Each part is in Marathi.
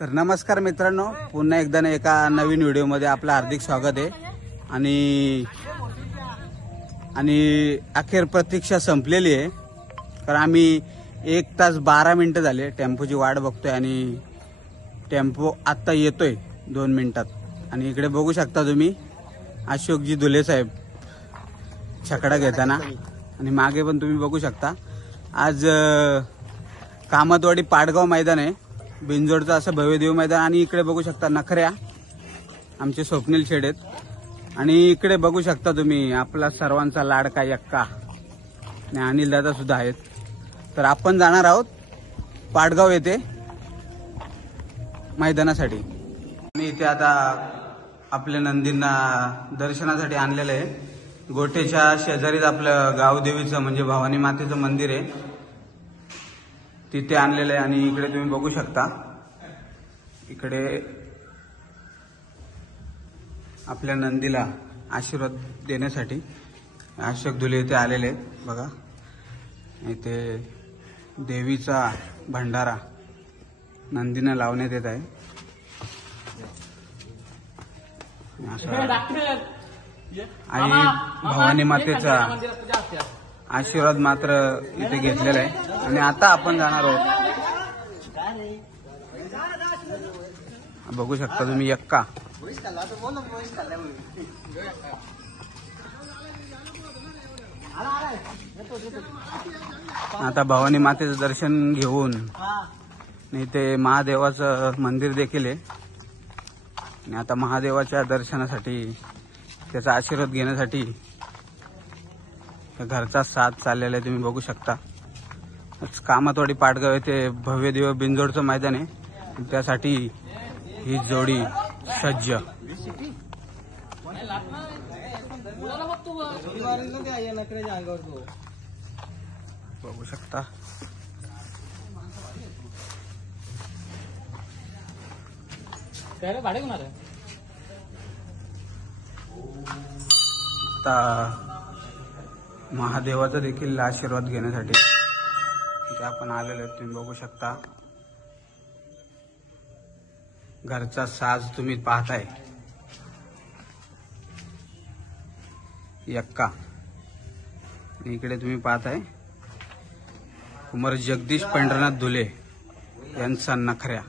तर नमस्कार मित्रांनो, पुन्हा एकदा एका नवीन व्हिडिओमध्ये आपलं हार्दिक स्वागत आहे। आणि अखेर प्रतीक्षा संपलेली आहे, कारण आम्ही 1 तास 12 मिनिटं झाले टेम्पोची वाट बघतोय आणि टेम्पो आता येतोय 2 मिनिटात। आणि इकडे बघू शकता तुम्ही अशोकजी धुले साहेब छकडा घेताना, आणि मागे पण तुम्ही बघू शकता आज कामतवाडी पाडगाव मैदान आहे, बिंजोडचं असं भव्यदेव मैदान। आणि इकडे बघू शकता नखऱ्या आमचे स्वप्नील शेड आहेत, आणि इकडे बघू शकता तुम्ही आपला सर्वांचा लाडका यक्का आणि अनिल दादा सुद्धा आहेत। तर आपण जाणार आहोत पाडगाव येथे मैदानासाठी। आणि इथे आता आपल्या नंदींना दर्शनासाठी आणलेलं आहे। गोठेच्या शेजारीच आपलं गावदेवीचं म्हणजे भवानी मातेचं मंदिर आहे, तिथे आणलेलं आहे। आणि इकडे तुम्ही बघू शकता, इकडे आपल्या नंदीला आशीर्वाद देण्यासाठी अशोक धुले इथे आलेले आहेत। बघा इथे देवीचा भंडारा नंदीनं लावण्यात येत आहे। आई भवानी मातेचा आशीर्वाद मात्र इथे घेतलेला आहे। आणि आता आपण जाणार आहोत, बघू शकता तुम्ही यक्का आता भवानी मातेचं दर्शन घेऊन इथे महादेवाचं मंदिर देखील आहे, आणि आता महादेवाच्या दर्शनासाठी त्याचा आशीर्वाद घेण्यासाठी घरचा साथ चाललेला आहे। तुम्ही बघू शकता कामतवाडी पाडगाव येथे भव्यदेव बिंजोडचं मैदान आहे, त्यासाठी ही जोडी सज्ज। बघू शकता आता महादेवाचा देखील आशीर्वाद घेण्यासाठी इथे आपण आलेलो आहोत। तुम्ही बघू शकता घरचा साज तुम्ही पाहताय यक्का, इकडे तुम्ही पाहताय कुमार जगदीश पंढरनाथ धुले यांचा नखऱ्या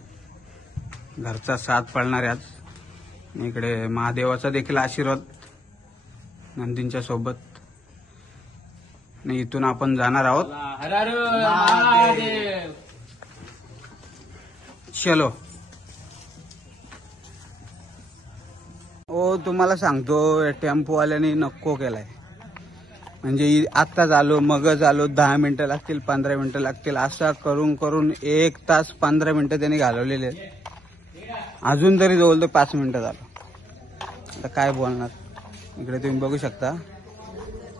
घरचा साथ पळणार आज। इकडे महादेवाचा देखील आशीर्वाद नंदींच्या सोबत। आणि इथून आपण जाणार आहोत चलो। ओ तुम्हाला सांगतो टेम्पोवाल्याने नको केलाय, म्हणजे आत्ताच आलो मगच आलो, 10 मिनिटं लागतील 15 मिनिटं लागतील असं करून करून 1 तास 15 मिनिटं त्यांनी घालवलेले आहेत। अजून तरी जवळ 5 मिनिटं झालं, आता काय बोलणार। इकडे तुम्ही बघू शकता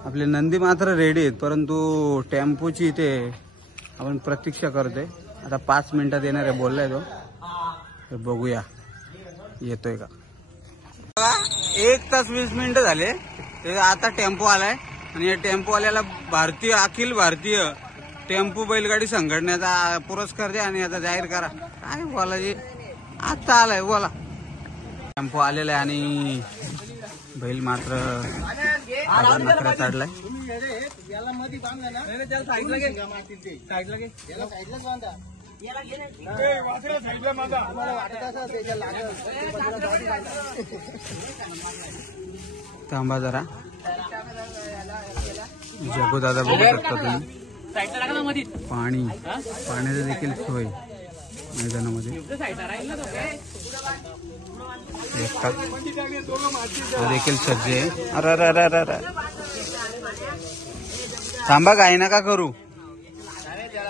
आपले नंदी मात्र रेडी आहेत, परंतु टेम्पोची इथे आपण प्रतीक्षा करतोय। आता 5 मिनिटात येणार आहे बोललाय तो, तर बघूया येतोय का। 1 तास 20 मिनिटं झाले, ते आता टेम्पो आलाय। आणि या टेम्पोवाल्याला अखिल भारतीय टेम्पो बैलगाडी संघटनेचा पुरस्कार द्या आणि आता जाहीर करा। काय बोलायचे, आता आलाय बोला। टेम्पो आलेला आहे आणि बैल मात्र नखरा चढलाय। थांबा जरा, जगू दादा बघू शकता तुम्ही पाण्याचं देखील सोय मैदानामध्ये। देखील सज्ज आहे। अरे थांबा, काही नका करू,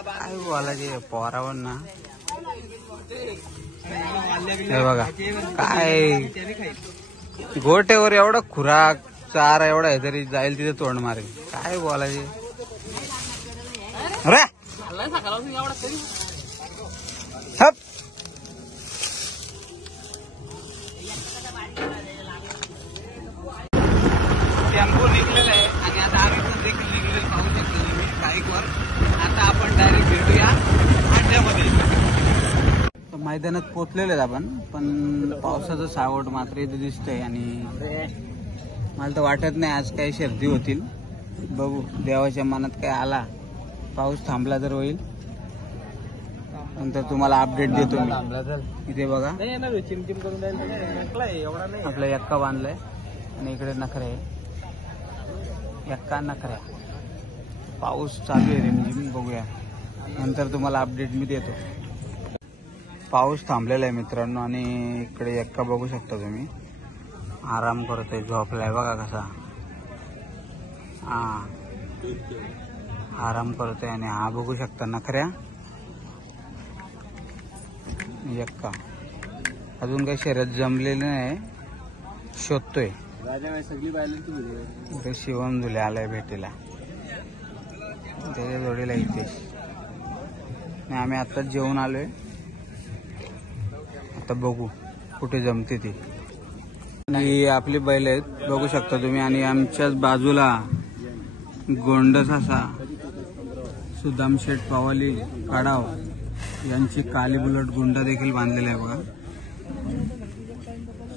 काय बोलायचे पोरावर ना। हे बघा काय गोट्यावर एवढा खुराक चारा एवढा आहे तरी जाईल तिथे तोंड मारेल, काय बोलायचे। अरे हप टेम्पो निघलेला आहे आणि आता आम्ही पण देखील निघलेलं पाहू शकतो तुम्ही बाईकवर। आता आपण डायरेक्ट भेटूया अड्ड्यामध्ये। मैदानात पोचलेले आहेत आपण, पण पावसाचं सावट मात्र इथे दिसतंय आणि मला तर वाटत नाही आज काही शर्दी होतील. बघू देवाच्या मनात काय आला, पाऊस थांबला तर होईल, नंतर तुम्हाला अपडेट देतो मी. इथे बघा आपला यक्का बांधलाय आणि इकडे नखरे यक्का नखऱ्या. पाऊस चालू आहे रे, बघूया नंतर तुम्हाला अपडेट मी देतो. पाऊस थांबलेला आहे मित्रांनो आणि इकडे यक्का बघू शकता तुम्ही आराम करतोय, झोपलाय बघा कसा. हा आराम करतोय आणि हा बघू शकता नखऱ्या यक्का. अजून काही शर्यत जमलेली नाही, शोधतोय. इथे शिवम धुले आलाय भेटीला, त्याच्या जोडीला इथे. आम्ही आत्ताच जेवून आलोय, आता बघू कुठे जमते ती. आणि आपली बैल आहेत बघू शकता तुम्ही. आणि आमच्याच बाजूला गोंडसासा सुदाम शेठ पवाली काढाव यांची काली बुलट गुंडा देखील बांधलेला आहे बघा.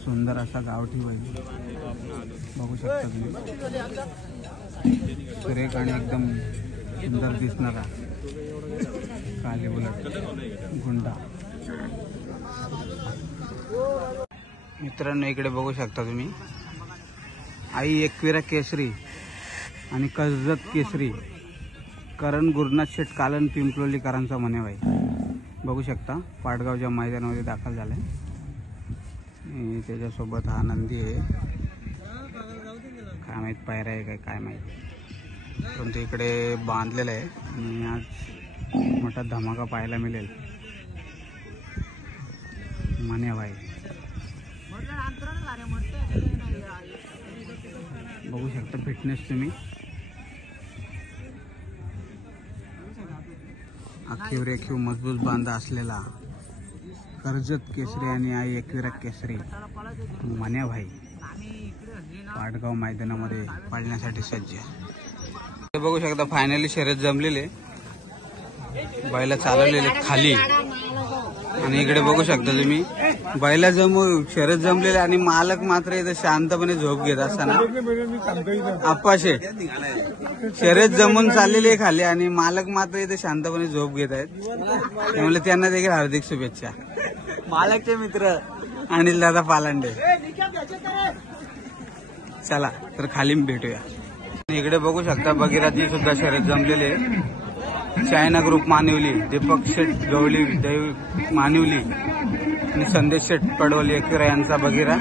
सुंदर असा गावठी बैल बघू शकता तुम्ही, सुरेख आणि एकदम सुंदर दिसणारा काली बुलट गुंडा. मित्रांनो इकडे बघू शकता तुम्ही आई एकविरा केसरी आणि कर्जत केसरी करण गुरुनाथ शेठ कालन पिंपलोलीकरांचा मनेबाई बघू शकता पाटगावच्या मैदानामध्ये दाखल झालाय. त्याच्यासोबत हा नंदी आहे, काय माहित पायरा आहे काय माहित, परंतु इकडे बांधलेला आहे आणि आज मोठा धमाका पाहायला मिळेल. मनेबाई बघू शकता फिटनेस तुम्ही. आखीव रेखीव मजबूत बांधा असलेला कर्जत केसरी आणि आई एकविरा केसरी मनेबाई पाटगाव मैदानामध्ये पाळण्यासाठी सज्ज. बघू शकता फायनली शर्यत जमलेले, बैला चालवलेले खाली. आणि इकडे बघू शकता तुम्ही बैला शर्यत जमलेले आणि मालक मात्र इथं शांतपणे झोप घेत असताना आप्पा शेठ शर्यत जमून चाललेली खाली आणि मालक मात्र इथे शांतपणे झोप घेत आहेत. त्यामुळे त्यांना देखील हार्दिक शुभेच्छा. मालकचे मित्र अनिल दादा पालांडे. चला तर खाली भेटूया. इकडे बघू शकता भगीरथची सुद्धा शर्यत जमलेली आहे. चायना ग्रुप मानिवली, दीपक शेठ गवळी मानिवली आणि संदेश शेठ पडवली एकविरा यांचा बगीरा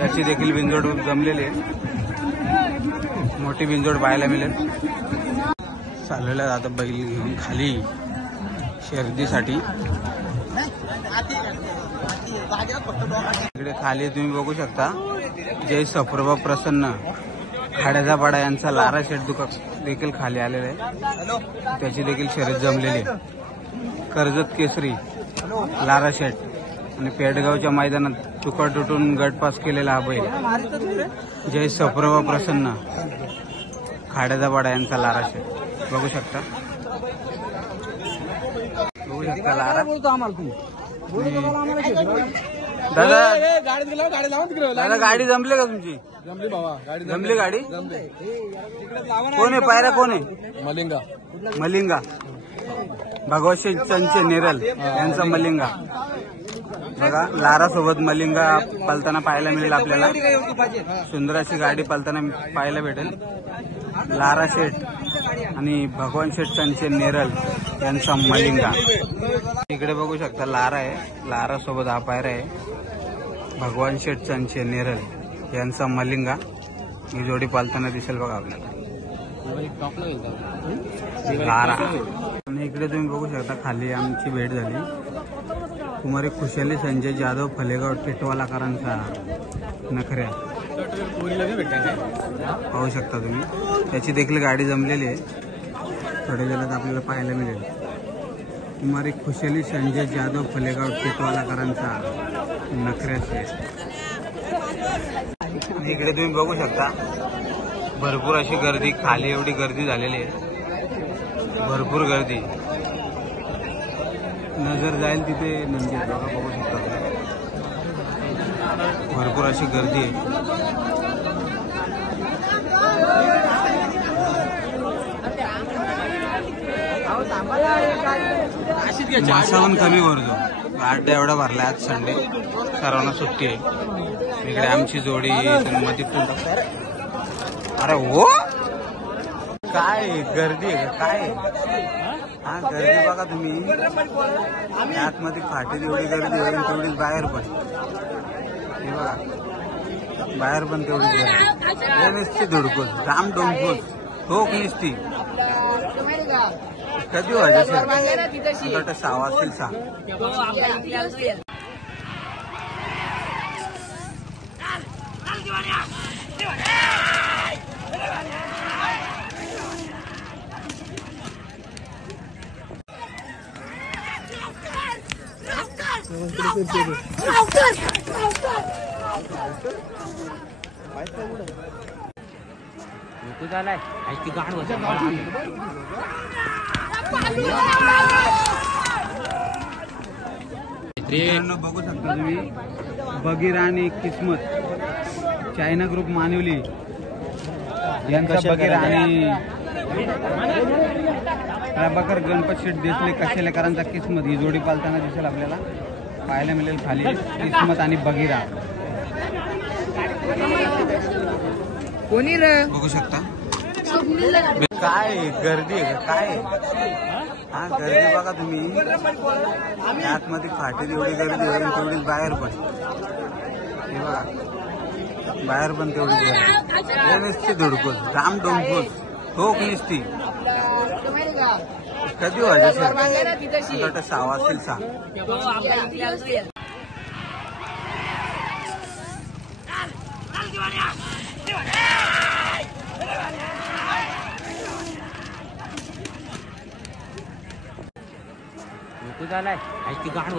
याची देखील बिंजोड जमलेली आहे. मोठी बिंजोड पाहायला मिळेल. चाललेला आता बैल घेऊन खाली शर्यतीसाठी. इकडे खाली तुम्ही बघू शकता जय सप्रभा प्रसन्न खाड्याचा पाडा यांचा लारा शेठ देखील खाली आलेला आहे, त्याची देखील शर्यत जमलेली आहे. कर्जत केसरी लारा शेठ आणि पेडगावच्या मैदानात तुका तुटून गटपास केलेला हा बैल जय सप्रभा प्रसन्न खाड्याचा पाडा यांचा लारा शेठ बघू शकता. लारा दादा दादा गाडी जमली का तुमची? जमली बाबा गाडी जमली गाडी. कोण आहे पायरा, कोण आहे? मलिंगा मलिंगा भगवत शेठ चंचे नेरल यांचा मलिंगा बघा. लारा सोबत मलिंगा पलताना पाहायला मिळेल आपल्याला. सुंदर अशी गाडी पलताना पाहायला भेटेल. लारा शेठ आणि भगवान शेठ चंचे नेरल यांचा मलिंगा. इकडे बघू शकता लारा आहे, लारा सोबत हा पायरा आहे भगवान शेठ चंचे नेरल यांचा मलिंगा. ही जोडी पालताना दिसेल बघा आपल्याला लारा. आणि इकडे तुम्ही बघू शकता खाली आमची भेट झाली. कुमारी खुशाली संजय जाधव फलेगाव टिटवालाकरांचा नखऱ्या पाहू शकता तुम्ही. त्याची देखील गाडी जमलेली आहे, थोड्या वेळात आपल्याला पाहायला मिळेल. कुमारी खुशाली संजय जाधव फलेगाव टिटवालाकरांचा नखऱ्याचे. इकडे तुम्ही बघू शकता भरपूर अशी गर्दी, खाली एवढी गर्दी झालेली आहे, भरपूर गर्दी. नजर जाईल तिथे नंदी आहे बघा, बघू शकता भरपूर अशी गर्दी आहे. मासा पण कमी भरतो. गाड्या एवढा भरला आज संडे, सर्वांना सुट्टी आहे. इकडे आमची जोडी मध्ये टाकतात. अरे हो काय गर्दी आहे काय. हा गर्दी बघा तुम्ही, आतमध्ये फाटी एवढी गर्दी आहे, तेवढीच बाहेर पण. हे बघा बाहेर पण तेवढीच गर्दी. हे नुसती धुडकूस राम डोंगपूस ठोक नुसती. कधी व्हायचं 6 वाजतील 6. झालाय ती गाड बघू शकता तुम्ही, बगीरा आणि किस्मत चायना ग्रुप मानवली यांचा बगीरा आणि प्रभाकर गणपत शेठ देसले कशेलेकरांचा किस्मत ही जोडी पालताना दिसेल आपल्याला, पाहायला मिळेल खाली किस्मत आणि बगीरा. कोणी बघू शकता काय गर्दी आहे काय. हा गर्दी बघा तुम्ही, आतमध्ये फाटी एवढी गर्दी आहे, तेवढीच बाहेर पण. हे बघा बाहेर पण तेवढीच गर्दी. हे नुसती धुडकूस राम डोंगपूस ठोक नुसती. कधी व्हायचं 6 वाजतील 6. झालाय ती गाड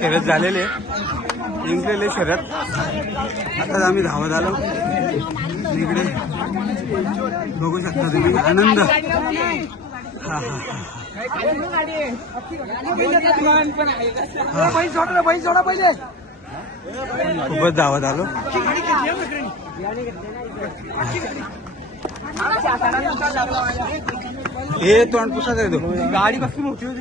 शर्यत झालेले, जिंकलेले शर्यत. आताच आम्ही धावत आलो. इकडे बघू शकता तुम्ही आनंद. हा हा खूपच धावत आलो. हे तोंड पुसाच येतो. गाडी कसली मोठी होती.